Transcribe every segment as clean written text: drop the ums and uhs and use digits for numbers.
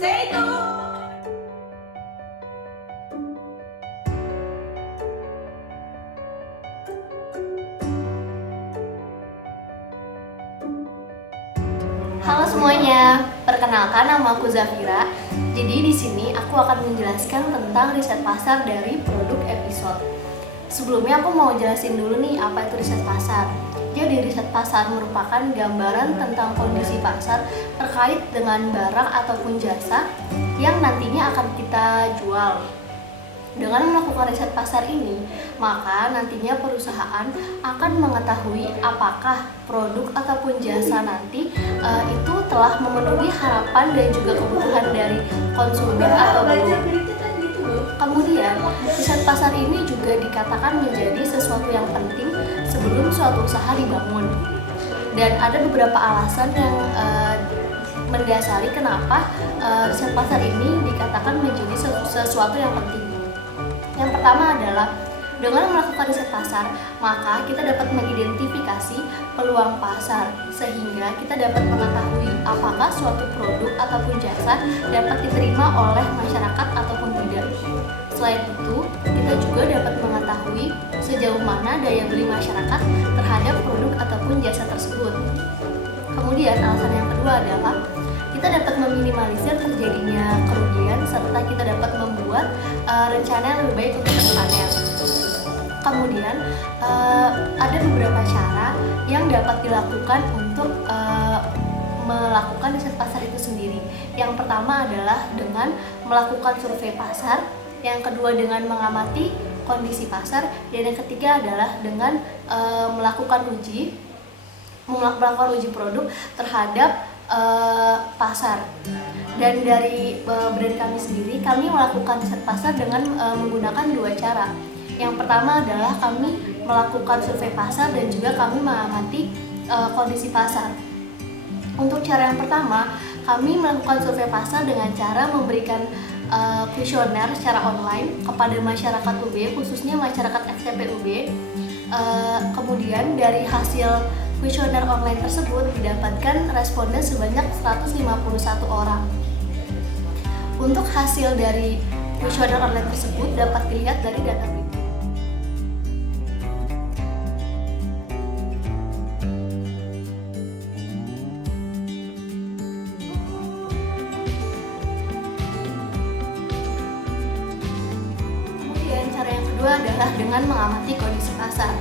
Stay tuned. Halo semuanya, perkenalkan nama aku Zafira. Jadi di sini aku akan menjelaskan tentang riset pasar dari produk episode. Sebelumnya aku mau jelasin dulu nih apa itu riset pasar. Jadi riset pasar merupakan gambaran tentang kondisi pasar terkait dengan barang ataupun jasa yang nantinya akan kita jual. Dengan melakukan riset pasar ini, maka nantinya perusahaan akan mengetahui apakah produk ataupun jasa nanti itu telah memenuhi harapan dan juga kebutuhan dari konsumen atau belum. Kemudian, riset pasar ini juga dikatakan menjadi sesuatu yang penting sebelum suatu usaha dibangun. Dan ada beberapa alasan yang mendasari kenapa riset pasar ini dikatakan menjadi sesuatu yang penting. Yang pertama adalah dengan melakukan riset pasar, maka kita dapat mengidentifikasi peluang pasar sehingga kita dapat mengetahui apakah suatu produk ataupun jasa dapat diterima oleh masyarakat ataupun tidak. Selain itu, kita juga dapat mengetahui sejauh mana daya beli masyarakat terhadap produk ataupun jasa tersebut. Kemudian alasan yang kedua adalah kita dapat meminimalisir terjadinya kerugian serta kita dapat membuat rencana yang lebih baik untuk kedepannya. Kemudian ada beberapa cara yang dapat dilakukan untuk melakukan riset pasar itu sendiri. Yang pertama adalah dengan melakukan survei pasar, yang kedua dengan mengamati kondisi pasar, dan yang ketiga adalah dengan melakukan uji produk terhadap pasar. Dan dari brand kami sendiri, kami melakukan riset pasar dengan menggunakan dua cara. Yang pertama adalah kami melakukan survei pasar dan juga kami mengamati kondisi pasar. Untuk cara yang pertama, kami melakukan survei pasar dengan cara memberikan kuesioner secara online kepada masyarakat UB, khususnya masyarakat FTP UB. Kemudian dari hasil kuesioner online tersebut didapatkan responden sebanyak 151 orang. Untuk hasil dari kuesioner online tersebut dapat dilihat dari data berikut. Kemudian cara yang kedua adalah dengan mengamati kondisi pasar.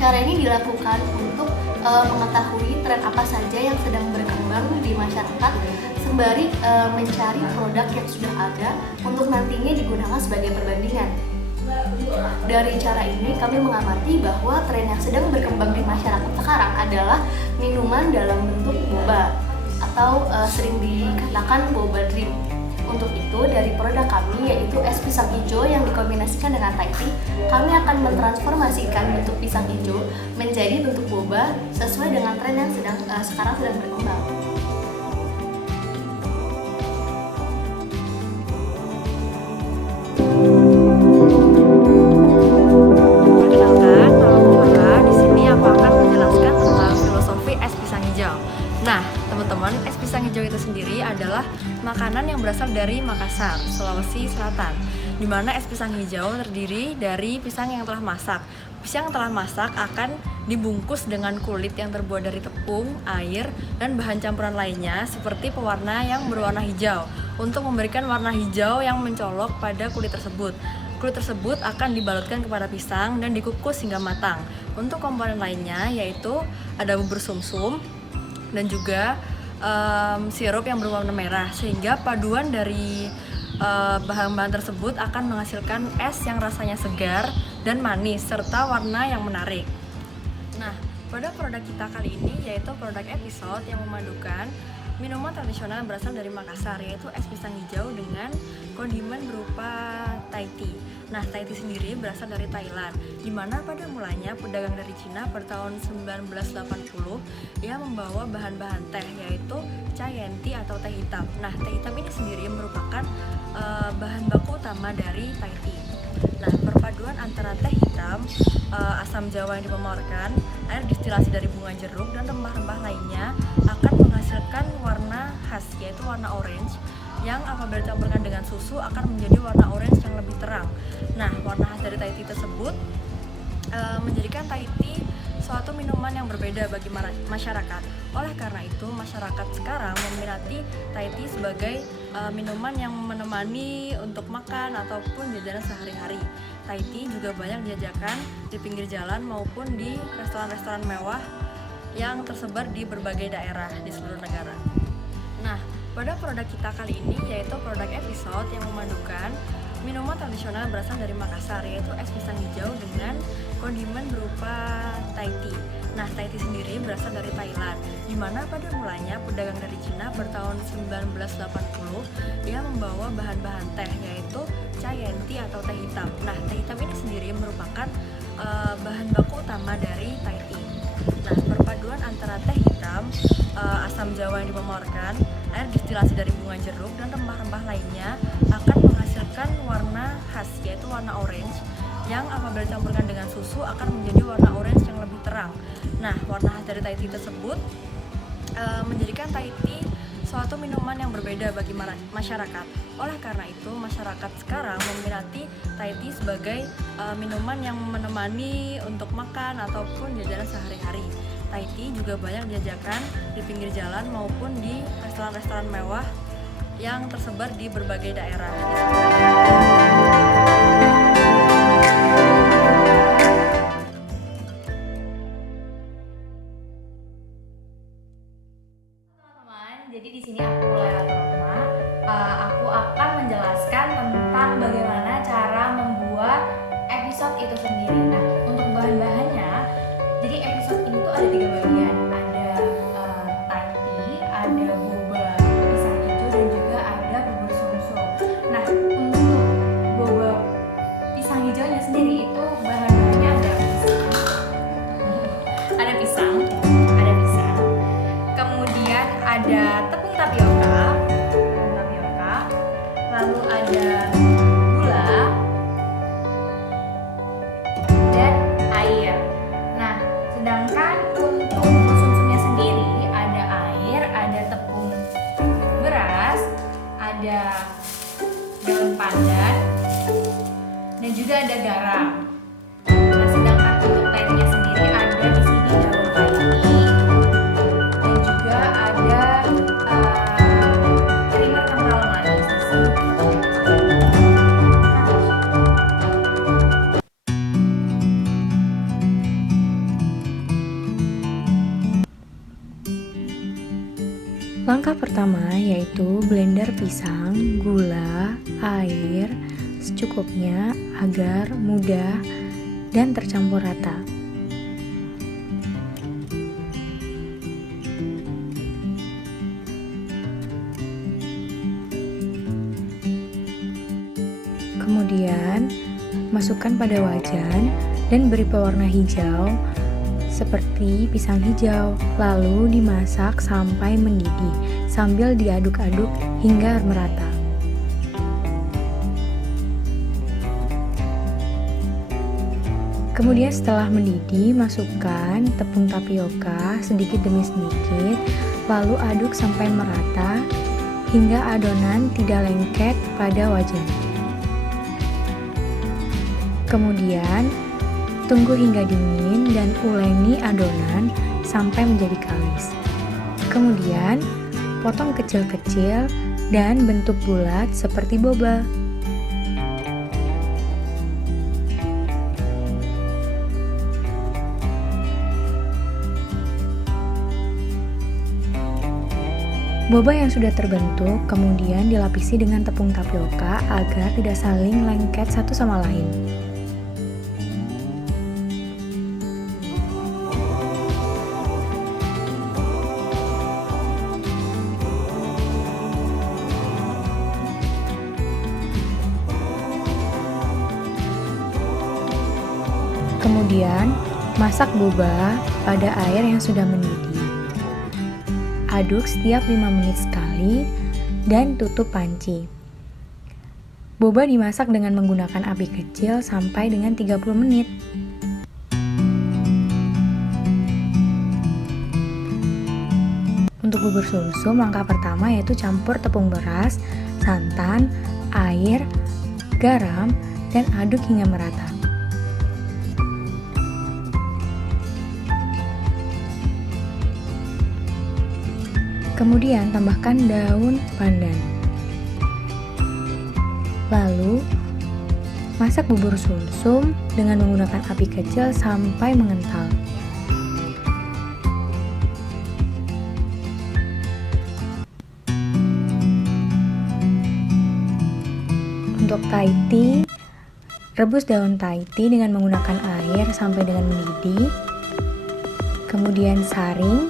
Cara ini dilakukan untuk mengetahui tren apa saja yang sedang berkembang di masyarakat sembari mencari produk yang sudah ada untuk nantinya digunakan sebagai perbandingan. Dari cara ini kami mengamati bahwa tren yang sedang berkembang di masyarakat sekarang adalah minuman dalam bentuk boba atau sering dikatakan boba drink. Untuk itu, dari produk kami yaitu es pisang hijau yang dikombinasikan dengan Thai tea, kami akan mentransformasikan bentuk pisang hijau menjadi bentuk boba sesuai dengan tren yang sekarang sedang berkembang. Perkenalkan, nama aku Farah. Di sini aku akan menjelaskan tentang filosofi es pisang hijau. Nah, teman-teman, es pisang hijau itu sendiri adalah makanan yang berasal dari Makassar, Sulawesi Selatan, di mana es pisang hijau terdiri dari pisang yang telah masak. Pisang yang telah masak akan dibungkus dengan kulit yang terbuat dari tepung, air, dan bahan campuran lainnya seperti pewarna yang berwarna hijau untuk memberikan warna hijau yang mencolok pada kulit tersebut. Kulit tersebut akan dibalutkan kepada pisang dan dikukus hingga matang. Untuk komponen lainnya yaitu ada bubur sumsum dan juga sirup yang berwarna merah, sehingga paduan dari bahan-bahan tersebut akan menghasilkan es yang rasanya segar dan manis serta warna yang menarik. Nah, pada produk kita kali ini yaitu produk episode yang memadukan minuman tradisional yang berasal dari Makassar, yaitu es pisang hijau dengan kondimen berupa Thai tea. Nah, Thai tea sendiri berasal dari Thailand, di mana pada mulanya pedagang dari Cina pada tahun 1980 ia membawa bahan-bahan teh, yaitu Cayenne tea atau teh hitam. Nah, teh hitam ini sendiri merupakan bahan baku utama dari Thai tea. Nah, perpaduan antara teh hitam, asam jawa yang dipemarkan, air distilasi dari bunga jeruk, dan rempah-rempah lainnya akan menghasilkan warna khas, yaitu warna orange yang apabila dicampurkan dengan susu akan menjadi warna orange yang lebih terang. Nah, warna khas dari Thai tea tersebut menjadikan Thai tea suatu minuman yang berbeda bagi masyarakat. Oleh karena itu, masyarakat sekarang meminati Thai tea sebagai minuman yang menemani untuk makan ataupun jajanan sehari-hari. Thai tea juga banyak dijajakan di pinggir jalan maupun di restoran-restoran mewah yang tersebar di berbagai daerah di seluruh negara. Nah, pada produk kita kali ini yaitu produk episode yang memadukan minuman tradisional berasal dari Makassar, yaitu es pisang hijau dengan kondimen berupa Thai tea. Nah, Thai tea sendiri berasal dari Thailand, di mana pada mulanya pedagang dari Cina pada tahun 1980 dia membawa bahan-bahan teh, yaitu Chianti atau teh hitam. Nah, teh hitam ini sendiri merupakan bahan baku utama dari Thai tea. Nah, perpaduan antara teh hitam, asam jawa yang dimemarkan, air distilasi dari bunga jeruk, dan rempah-rempah lainnya akan menghasilkan warna khas, yaitu warna orange, yang apabila dicampurkan dengan susu akan menjadi warna orange yang lebih terang. Nah, warna khas dari Thai tea tersebut menjadikan Thai tea suatu minuman yang berbeda bagi masyarakat. Oleh karena itu, masyarakat sekarang meminati Thai tea sebagai minuman yang menemani untuk makan ataupun jajanan sehari-hari. Thai tea juga banyak dijajakan di pinggir jalan maupun di restoran-restoran mewah yang tersebar di berbagai daerah. Jadi di sini aku Lela Roma, aku akan menjelaskan tentang bagaimana cara membuat episode itu sendiri. Nah, untuk bahan-bahannya, jadi episode ini tuh ada 3 bagian, ada Thai tea, ada boba pisang hijau, dan juga ada bubur sumsum. Nah, untuk boba pisang hijaunya sendiri itu bahan-bahannya ada pisang, kemudian ada tepung tapioka, lalu ada gula dan air. Nah, sedangkan untuk bubur sumsumnya sendiri ada air, ada tepung beras, ada daun pandan, dan juga ada garam. Nah, sedangkan untuk teh-nya sendiri ada di sini daun padi, dan juga ada creamer kental manis di sini. Langkah pertama yaitu blender pisang, gula, air secukupnya agar mudah dan tercampur rata. Kemudian masukkan pada wajan dan beri pewarna hijau seperti pisang hijau, lalu dimasak sampai mendidih sambil diaduk-aduk hingga merata. Kemudian setelah mendidih, masukkan tepung tapioka sedikit demi sedikit, lalu aduk sampai merata hingga adonan tidak lengket pada wajan. Kemudian tunggu hingga dingin dan uleni adonan sampai menjadi kalis. Kemudian potong kecil-kecil dan bentuk bulat seperti boba. Boba yang sudah terbentuk kemudian dilapisi dengan tepung tapioka agar tidak saling lengket satu sama lain. Kemudian, masak boba pada air yang sudah mendidih. Aduk setiap 5 menit sekali dan tutup panci. Boba dimasak dengan menggunakan api kecil sampai dengan 30 menit. Untuk bubur sumsum, langkah pertama yaitu campur tepung beras santan, air, garam, dan aduk hingga merata. Kemudian tambahkan daun pandan. Lalu, masak bubur sumsum dengan menggunakan api kecil sampai mengental. Untuk Thai tea, rebus daun Thai tea dengan menggunakan air sampai dengan mendidih. Kemudian saring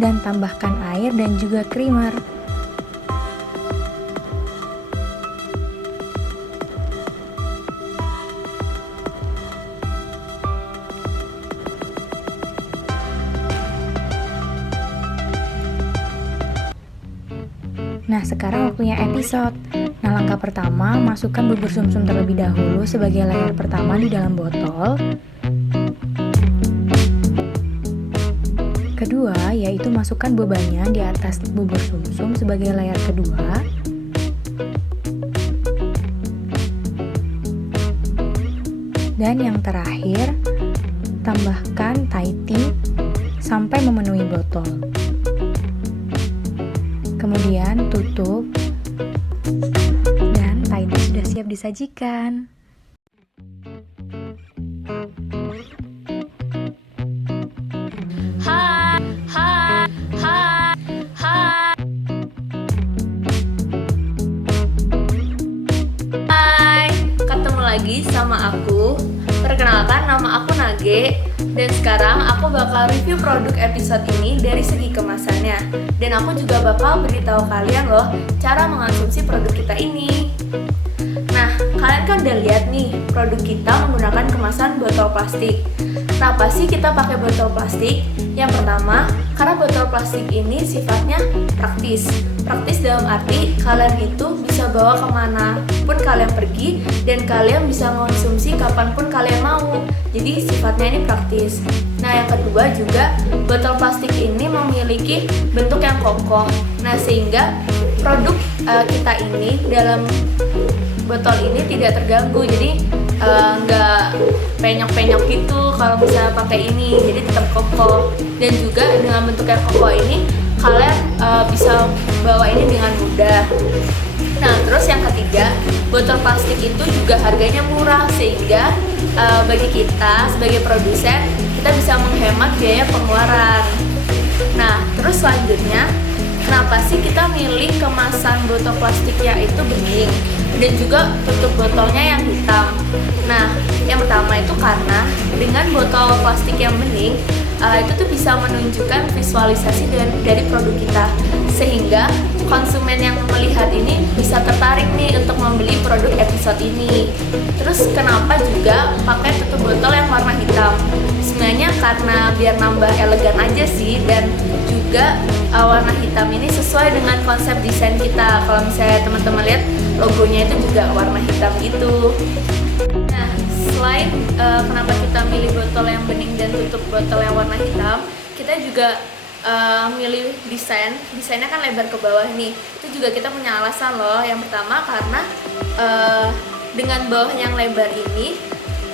dan tambahkan air dan juga creamer. Nah, sekarang waktunya episode. Nah, langkah pertama, masukkan bubur sumsum terlebih dahulu sebagai layer pertama di dalam botol. Kedua, yaitu masukkan bobanya di atas bubur sumsum sebagai layer kedua. Dan yang terakhir, tambahkan Thai tea sampai memenuhi botol. Kemudian tutup, dan Thai tea sudah siap disajikan. Hai, ketemu lagi sama aku. Perkenalkan, nama aku Nage. Dan sekarang aku bakal review produk episode ini dari segi kemasannya. Dan aku juga bakal beritahu kalian loh cara mengonsumsi produk kita ini. Nah, kalian kan udah lihat nih produk kita menggunakan kemasan botol plastik. Kenapa sih kita pakai botol plastik? Yang pertama, karena botol plastik ini sifatnya praktis. Praktis dalam arti kalian itu bisa bawa kemana pun kalian pergi dan kalian bisa mengonsumsi kapanpun kalian mau. Jadi sifatnya ini praktis. Nah, yang kedua juga botol plastik ini memiliki bentuk yang kokoh. Nah, sehingga produk kita ini dalam botol ini tidak terganggu. Jadi nggak penyok-penyok gitu kalau misalnya pakai ini, jadi tetap kokoh. Dan juga dengan bentuk yang kokoh ini kalian bisa bawa ini dengan mudah. Nah, terus yang ketiga, botol plastik itu juga harganya murah, sehingga bagi kita sebagai produsen kita bisa menghemat biaya pengeluaran. Nah, terus selanjutnya, kenapa sih kita milih kemasan botol plastiknya itu bening dan juga tutup botolnya yang hitam? Nah, yang pertama itu karena dengan botol plastik yang bening itu tuh bisa menunjukkan visualisasi dari produk kita, sehingga konsumen yang melihat ini bisa tertarik nih untuk membeli produk episode ini. Terus kenapa juga pakai tutup botol yang warna hitam? Sebenarnya karena biar nambah elegan aja sih, dan juga warna hitam ini sesuai dengan konsep desain kita. Kalau misalnya teman-teman lihat logonya itu juga warna hitam gitu. Nah, selain kenapa kita milih botol yang bening dan tutup botol yang warna hitam, kita juga milih desainnya kan lebar ke bawah nih. Itu juga kita punya alasan loh. Yang pertama karena dengan bawah yang lebar ini,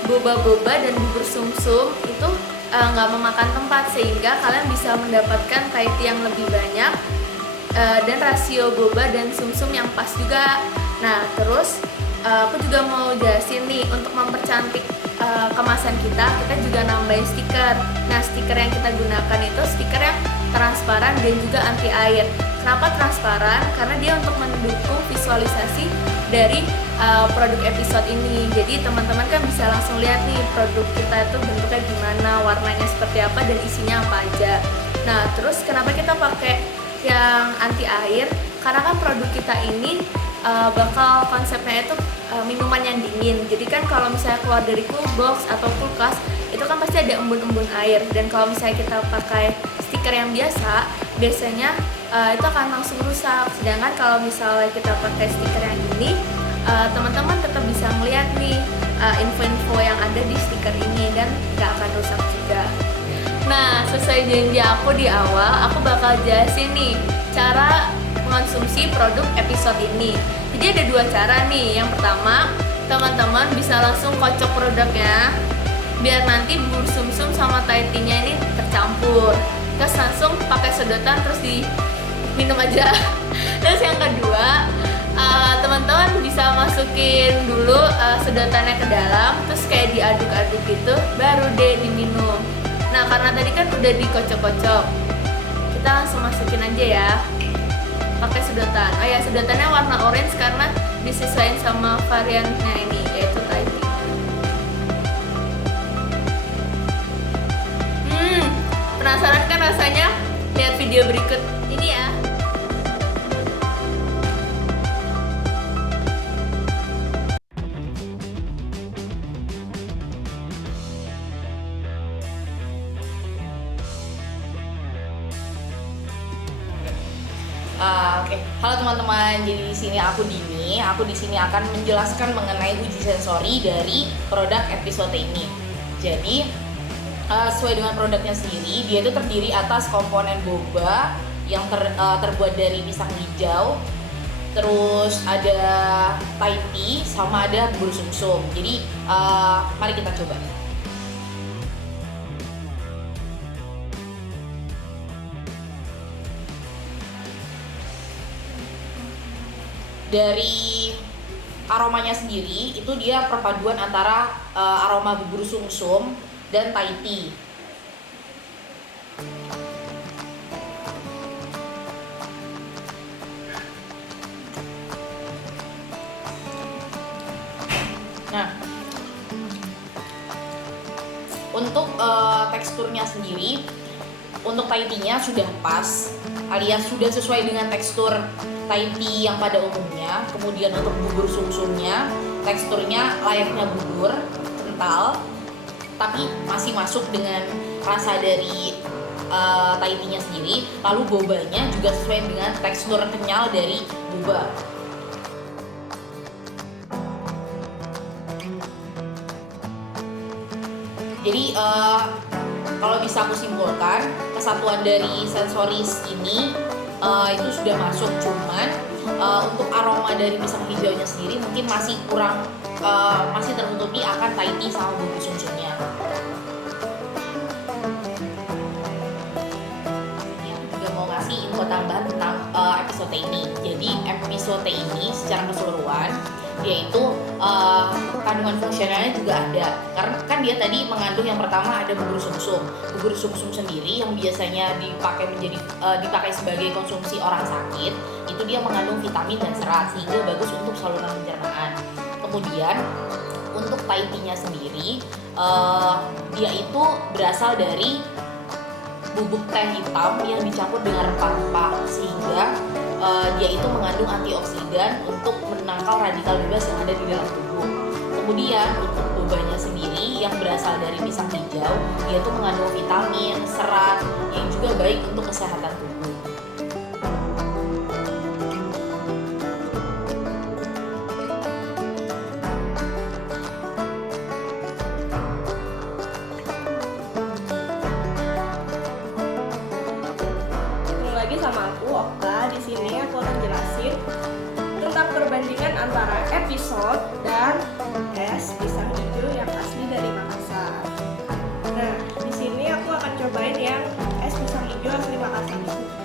boba-boba dan bubur sumsum itu nggak memakan tempat, sehingga kalian bisa mendapatkan Thai tea yang lebih banyak dan rasio boba dan sumsum yang pas juga. Nah, terus aku juga mau jelasin nih, untuk mempercantik kemasan kita juga nambahin stiker. Nah, stiker yang kita gunakan itu stiker yang transparan dan juga anti air. Kenapa transparan? Karena dia untuk mendukung visualisasi dari produk episode ini. Jadi teman-teman kan bisa langsung lihat nih produk kita itu bentuknya gimana, warnanya seperti apa, dan isinya apa aja. Nah, terus kenapa kita pakai yang anti air? Karena kan produk kita ini bakal konsepnya itu minuman yang dingin. Jadi kan kalau misalnya keluar dari cool box atau kulkas, itu kan pasti ada embun-embun air. Dan kalau misalnya kita pakai stiker yang biasanya itu akan langsung rusak. Sedangkan kalau misalnya kita pakai stiker yang ini, teman-teman tetap bisa melihat nih info-info yang ada di stiker ini dan nggak akan rusak juga. Nah, sesuai janji aku di awal, aku bakal jelasin nih cara mengonsumsi produk episode ini. Jadi ada dua cara nih. Yang pertama, teman-teman bisa langsung kocok produknya biar nanti bubur sumsum sama Thai tea-nya ini tercampur. Terus langsung pakai sedotan terus diminum aja. Terus yang kedua, teman-teman bisa masukin dulu sedotannya ke dalam, terus kayak diaduk-aduk gitu, baru deh diminum. Nah, karena tadi kan udah dikocok-kocok, kita langsung masukin aja ya, pakai sedotan. Oh ya, sedotannya warna orange karena disesuaikan sama variannya ini, yaitu Thai tea. Penasaran kan rasanya? Lihat video berikut ini ya. Oke. Halo teman-teman, jadi di sini aku Dini. Aku di sini akan menjelaskan mengenai uji sensori dari produk episode ini. Jadi sesuai dengan produknya sendiri, dia itu terdiri atas komponen boba yang terbuat dari pisang hijau, terus ada Thai tea, sama ada bubur sumsum. Jadi mari kita coba. Dari aromanya sendiri itu dia perpaduan antara aroma bubur sumsum dan Thai tea. Nah, untuk teksturnya sendiri, untuk Thai tea-nya sudah pas, alias sudah sesuai dengan tekstur Thai tea yang pada umumnya. Kemudian untuk bubur sumsumnya, teksturnya layaknya bubur, kental, tapi masih masuk dengan rasa dari Thai tea-nya sendiri. Lalu bobanya juga sesuai dengan tekstur kenyal dari boba. Jadi kalau bisa aku simpulkan, kesatuan dari sensoris ini itu sudah masuk, cuman untuk aroma dari pisang hijaunya sendiri mungkin masih kurang, masih tertutupi akan Thai tea sama bubur sumsumnya. Aku juga mau ngasih info tambahan tentang episode ini. Jadi episode ini secara keseluruhan yaitu kandungan fungsionalnya juga ada, karena kan dia tadi mengandung yang pertama ada bubur sumsum. Bubur sumsum sendiri yang biasanya dipakai sebagai konsumsi orang sakit, itu dia mengandung vitamin dan serat sehingga bagus untuk saluran pencernaan. Kemudian untuk Thai tea-nya sendiri, dia itu berasal dari bubuk teh hitam yang dicampur dengan rempah-rempah sehingga dia itu mengandung antioksidan untuk menangkal radikal bebas yang ada di dalam tubuh. Kemudian untuk bobanya sendiri yang berasal dari pisang hijau, dia itu mengandung vitamin, serat yang juga baik untuk kesehatan tubuh. Ketemu lagi sama aku, Okta. Di sini aku akan jelasin tentang perbandingan antara episode dan es pisang hijau yang asli dari Makassar. Nah, di sini aku akan cobain yang es pisang hijau asli Makassar.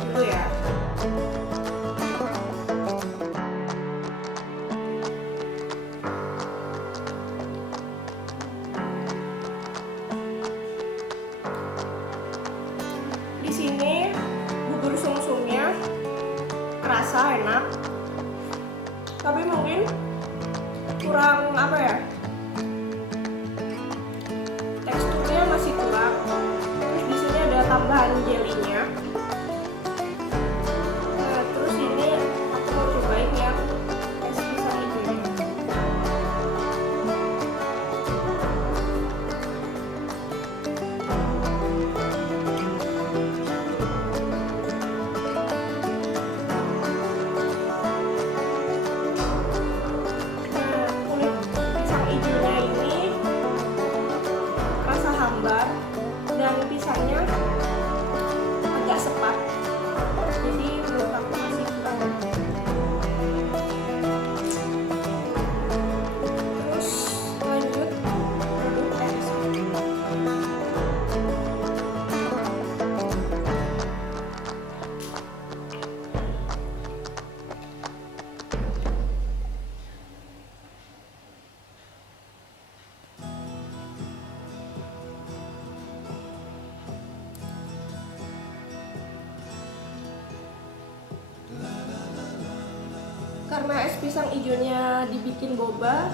karena es pisang hijaunya dibikin boba,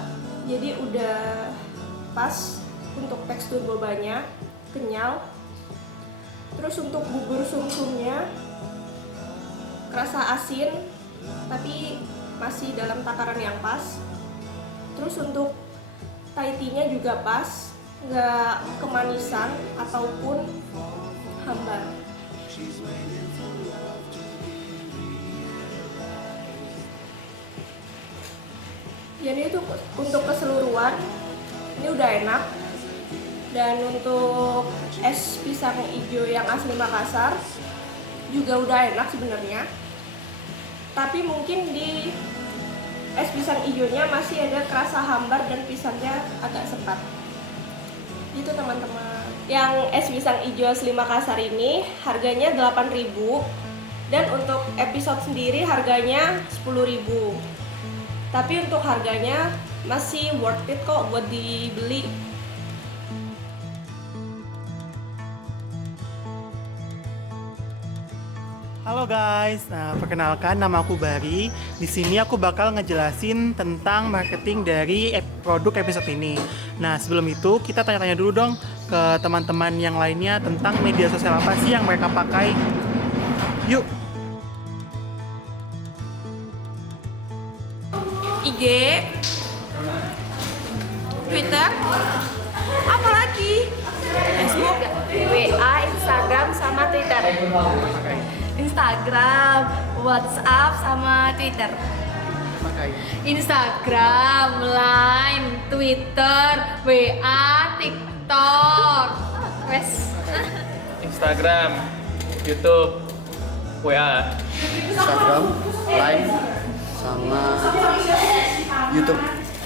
jadi udah pas untuk tekstur bobanya, kenyal. Terus untuk bubur sumsumnya kerasa asin, tapi masih dalam takaran yang pas. Terus untuk Thai tea-nya juga pas, nggak kemanisan ataupun hambar. Jadi itu untuk keseluruhan ini udah enak. Dan untuk es pisang hijau yang asli Makassar juga udah enak sebenarnya. Tapi mungkin di es pisang hijaunya masih ada kerasa hambar dan pisangnya agak sepat. Gitu teman-teman. Yang es pisang hijau asli Makassar ini harganya 8.000 dan untuk episode sendiri harganya 10.000. Tapi untuk harganya masih worth it kok buat dibeli. Halo guys, nah, perkenalkan nama aku Bari. Di sini aku bakal ngejelasin tentang marketing dari produk episode ini. Nah, sebelum itu kita tanya-tanya dulu dong ke teman-teman yang lainnya tentang media sosial apa sih yang mereka pakai. Yuk. IG, Twitter, apa lagi? Facebook, WA, Instagram, sama Twitter. Instagram, WhatsApp, sama Twitter. Instagram, Line, Twitter, WA, TikTok. Wes. Instagram, YouTube, WA. Instagram, Line, sama YouTube.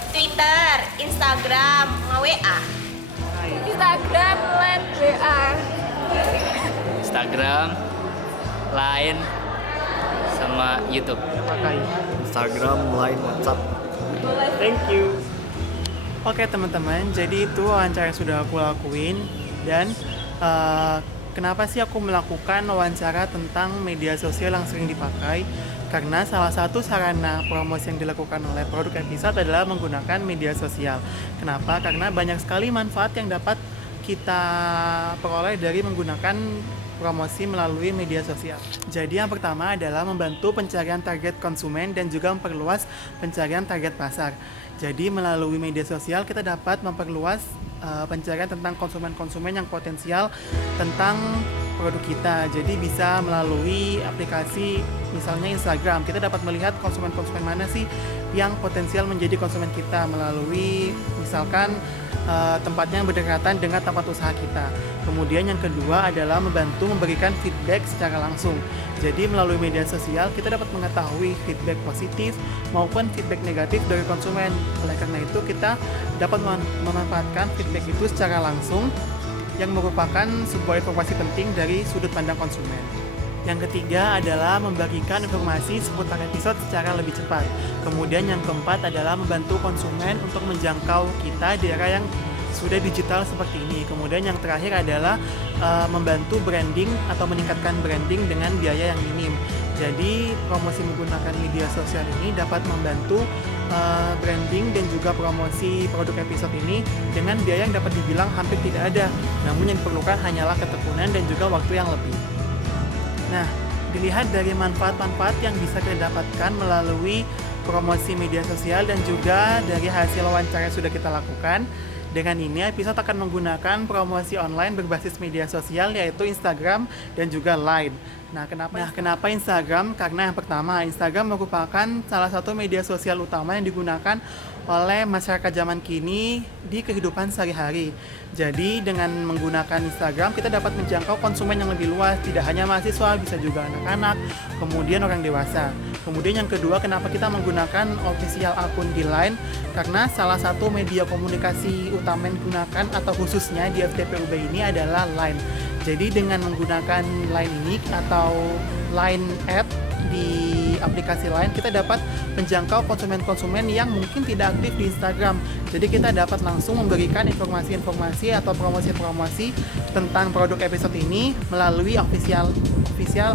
Twitter, Instagram, WA. Instagram, Line, WA. Instagram, Line, sama YouTube. Instagram, Line, WhatsApp. Thank you. Oke teman-teman, jadi itu wawancara yang sudah aku lakuin. Dan kenapa sih aku melakukan wawancara tentang media sosial yang sering dipakai? Karena salah satu sarana promosi yang dilakukan oleh produk episode adalah menggunakan media sosial. Kenapa? Karena banyak sekali manfaat yang dapat kita peroleh dari menggunakan promosi melalui media sosial. Jadi yang pertama adalah membantu pencarian target konsumen dan juga memperluas pencarian target pasar. Jadi melalui media sosial kita dapat memperluas pencarian tentang konsumen-konsumen yang potensial tentang produk kita. Jadi bisa melalui aplikasi misalnya Instagram, kita dapat melihat konsumen-konsumen mana sih yang potensial menjadi konsumen kita melalui misalkan tempatnya yang berdekatan dengan tempat usaha kita. Kemudian yang kedua adalah membantu memberikan feedback secara langsung. Jadi melalui media sosial kita dapat mengetahui feedback positif maupun feedback negatif dari konsumen. Oleh karena itu kita dapat memanfaatkan feedback itu secara langsung yang merupakan sebuah informasi penting dari sudut pandang konsumen. Yang ketiga adalah membagikan informasi seputar episode secara lebih cepat. Kemudian yang keempat adalah membantu konsumen untuk menjangkau kita di era yang sudah digital seperti ini. Kemudian yang terakhir adalah membantu branding atau meningkatkan branding dengan biaya yang minim. Jadi promosi menggunakan media sosial ini dapat membantu branding dan juga promosi produk episode ini dengan biaya yang dapat dibilang hampir tidak ada. Namun yang diperlukan hanyalah ketekunan dan juga waktu yang lebih. Nah, dilihat dari manfaat-manfaat yang bisa kita dapatkan melalui promosi media sosial dan juga dari hasil wawancara yang sudah kita lakukan, dengan ini episode akan menggunakan promosi online berbasis media sosial yaitu Instagram dan juga Line. Nah, kenapa Instagram? Karena yang pertama, Instagram merupakan salah satu media sosial utama yang digunakan oleh masyarakat zaman kini di kehidupan sehari-hari. Jadi dengan menggunakan Instagram kita dapat menjangkau konsumen yang lebih luas, tidak hanya mahasiswa, bisa juga anak-anak, kemudian orang dewasa. Kemudian yang kedua, kenapa kita menggunakan official akun di Line? Karena salah satu media komunikasi utama yang digunakan atau khususnya di FTPUB ini adalah Line. Jadi dengan menggunakan Line ini atau Line Ad di aplikasi Line, kita dapat menjangkau konsumen-konsumen yang mungkin tidak aktif di Instagram. Jadi kita dapat langsung memberikan informasi-informasi atau promosi-promosi tentang produk episode ini melalui official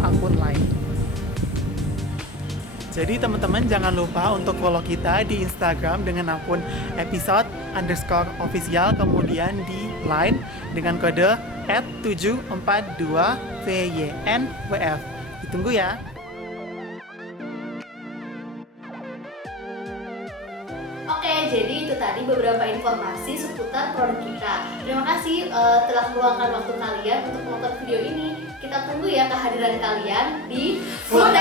akun Line. Jadi teman-teman jangan lupa untuk follow kita di Instagram dengan akun episode_official, kemudian di Line dengan kode @742VYNWF. Ditunggu ya. Oke, jadi itu tadi beberapa informasi seputar produk kita. Terima kasih telah meluangkan waktu kalian untuk menonton video ini. Kita tunggu ya kehadiran kalian di Food